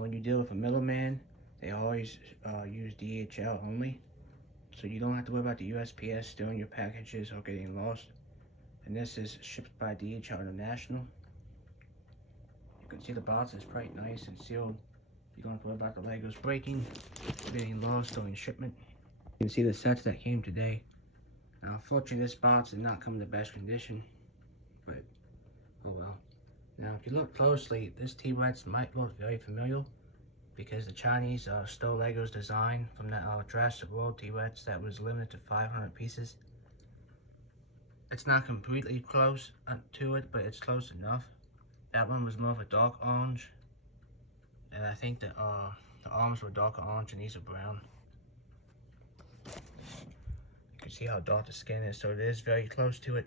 Now, when you deal with a middleman, they always use DHL only, so you don't have to worry about the USPS stealing your packages or getting lost. And this is shipped by DHL International. You can see the box is quite nice and sealed. You don't have to worry about the Legos breaking, getting lost during shipment. You can see the sets that came today. Now, unfortunately, this box did not come in the best condition, but oh well. Now, if you look closely, this T-Rex might look very familiar because the Chinese stole Lego's design from that Dinosaur World T-Rex that was limited to 500 pieces. It's not completely close to it, but it's close enough. That one was more of a dark orange, and I think that the arms were darker orange and these are brown. You can see how dark the skin is, so it is very close to it.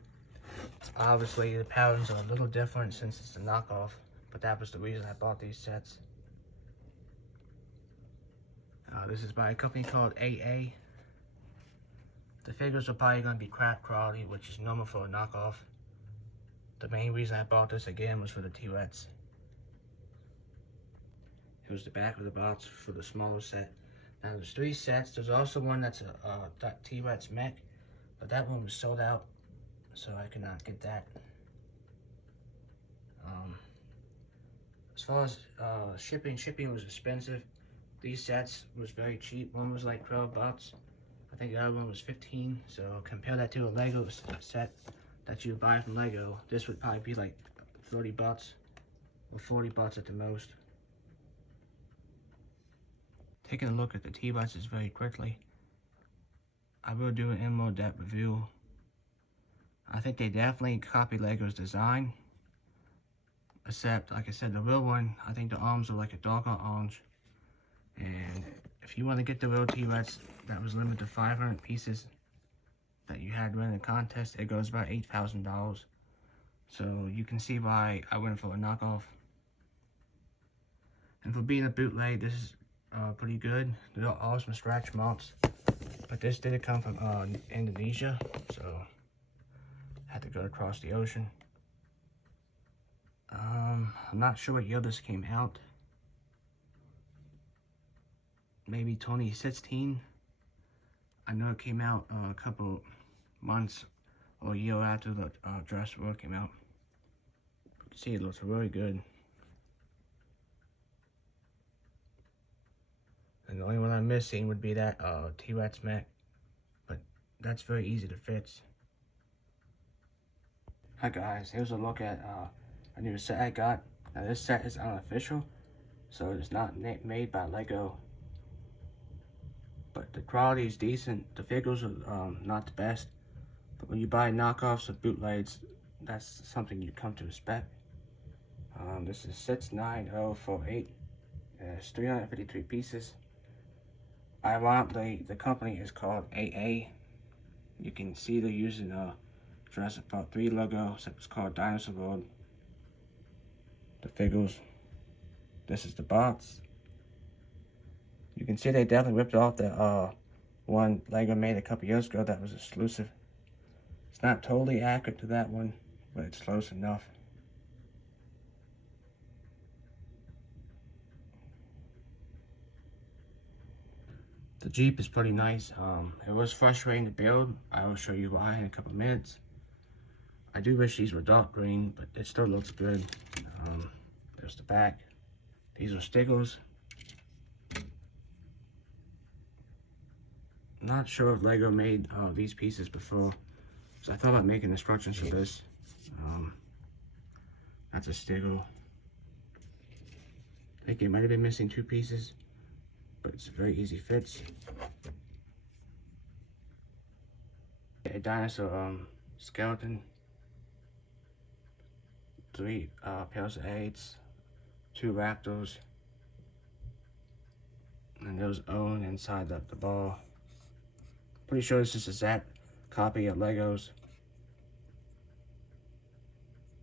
Obviously, the patterns are a little different since it's a knockoff, but that was the reason I bought these sets. This is by a company called AA. The figures are probably going to be crap quality, which is normal for a knockoff. The main reason I bought this again was for the T-Rex. Here's the back of the box for the smaller set. Now there's 3 sets. There's also one that's a that T-Rex mech, but that one was sold out, so I could not get that. As far as shipping was expensive. These sets was very cheap. One was like 12 bucks. I think the other one was 15. So compare that to a Lego set that you buy from Lego. This would probably be like 30 bucks or 40 bucks at the most. Taking a look at the T-Rexes very quickly, I will do an in more depth review. I think they definitely copied Lego's design, except, like I said, the real one, I think the arms are like a darker orange. And if you want to get the real T-Rex that was limited to 500 pieces that you had to win in the contest, it goes about $8,000. So you can see why I went for a knockoff. And for being a bootleg, this is pretty good. There are also some scratch marks, but this did come from Indonesia, so I had to go across the ocean. I'm not sure what year this came out. Maybe 2016. I know it came out a couple months or a year after the Dinosaur World came out. You can see it looks really good. And the only one I'm missing would be that T-Rex mech, but that's very easy to fix. Hi guys, here's a look at a new set I got. Now this set is unofficial, so it's not made by Lego. But the quality is decent. The figures are not the best, but when you buy knockoffs or bootlegs, that's something you come to expect. This is 69048. It's 353 pieces. Ironically, the company is called AA. You can see they're using Jurassic Park 3 logo, except it's called Dinosaur World. The figures. This is the box. You can see they definitely ripped off the one Lego made a couple years ago that was exclusive. It's not totally accurate to that one, but it's close enough. The Jeep is pretty nice. It was frustrating to build. I will show you why in a couple minutes. I do wish these were dark green, but it still looks good. There's the back. These are stickers. Not sure if Lego made these pieces before, so I thought about making instructions for this. That's a sticker. I think it might have been missing 2 pieces, but it's a very easy fits. A dinosaur skeleton, 3 pairs of eggs, 2 raptors, and there's Owen inside the ball. Pretty sure this is a exact copy of Legos.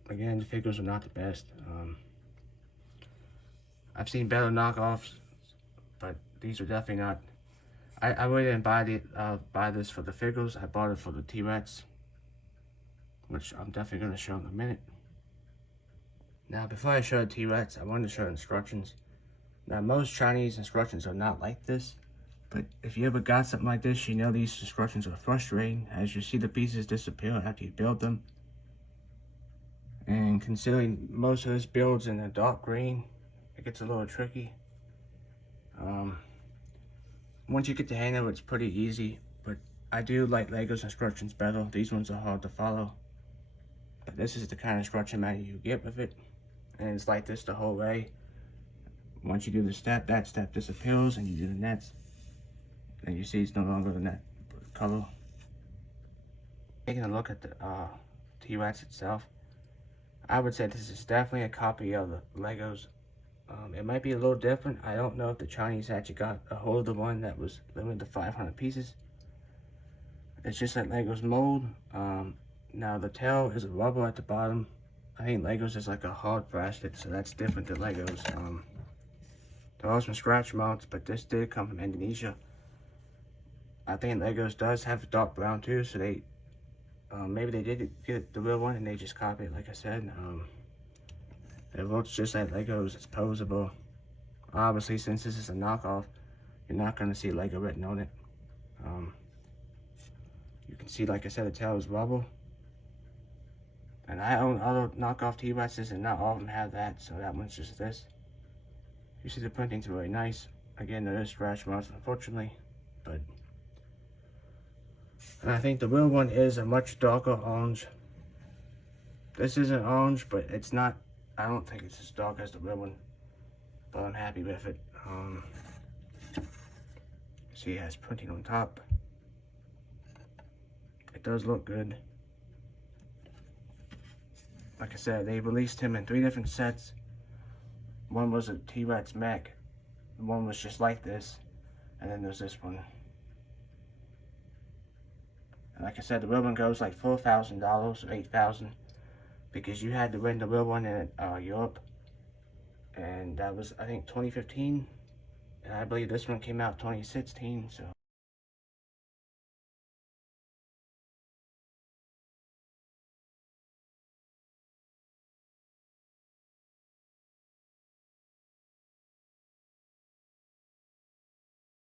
Again, the figures are not the best. I've seen better knockoffs, but these are definitely not. I really didn't buy this for the figures. I bought it for the T-Rex, which I'm definitely going to show in a minute. Now, before I show the T-Rex, I wanted to show instructions. Now, most Chinese instructions are not like this, but if you ever got something like this, you know these instructions are frustrating as you see the pieces disappear after you build them. And considering most of this build's in a dark green, it gets a little tricky. Once you get the hang of it, it's pretty easy, but I do like Lego's instructions better. These ones are hard to follow, but this is the kind of instruction manual you get with it, and it's like this the whole way. Once you do the step, that step disappears, and you do the next, and you see it's no longer the net color. Taking a look at the T-Rex itself, I would say this is definitely a copy of the Legos. It might be a little different. I don't know if the Chinese actually got a hold of the one that was limited to 500 pieces. It's just like Lego's mold. Now the tail is a rubber at the bottom. I think Lego's is like a hard plastic, so that's different than Lego's. There are some scratch marks, but this did come from Indonesia. I think Lego's does have a dark brown too, so they maybe they did get the real one and they just copied it, like I said. It looks just like Lego's. It's posable. Obviously, since this is a knockoff, you're not going to see Lego written on it. You can see, like I said, the tail is rubber. And I own other knockoff T-Rexes, and not all of them have that, so that one's just this. You see the printing's really nice. Again, there is scratch marks, unfortunately, but... And I think the real one is a much darker orange. This isn't orange, but it's not... I don't think it's as dark as the real one, but I'm happy with it. See, it has printing on top. It does look good. Like I said, they released him in 3 different sets. One was a T-Rex mech. One was just like this. And then there's this one. And like I said, the real one goes like $4,000 or $8,000. Because you had to rent the real one in Europe. And that was, I think, 2015. And I believe this one came out 2016, so...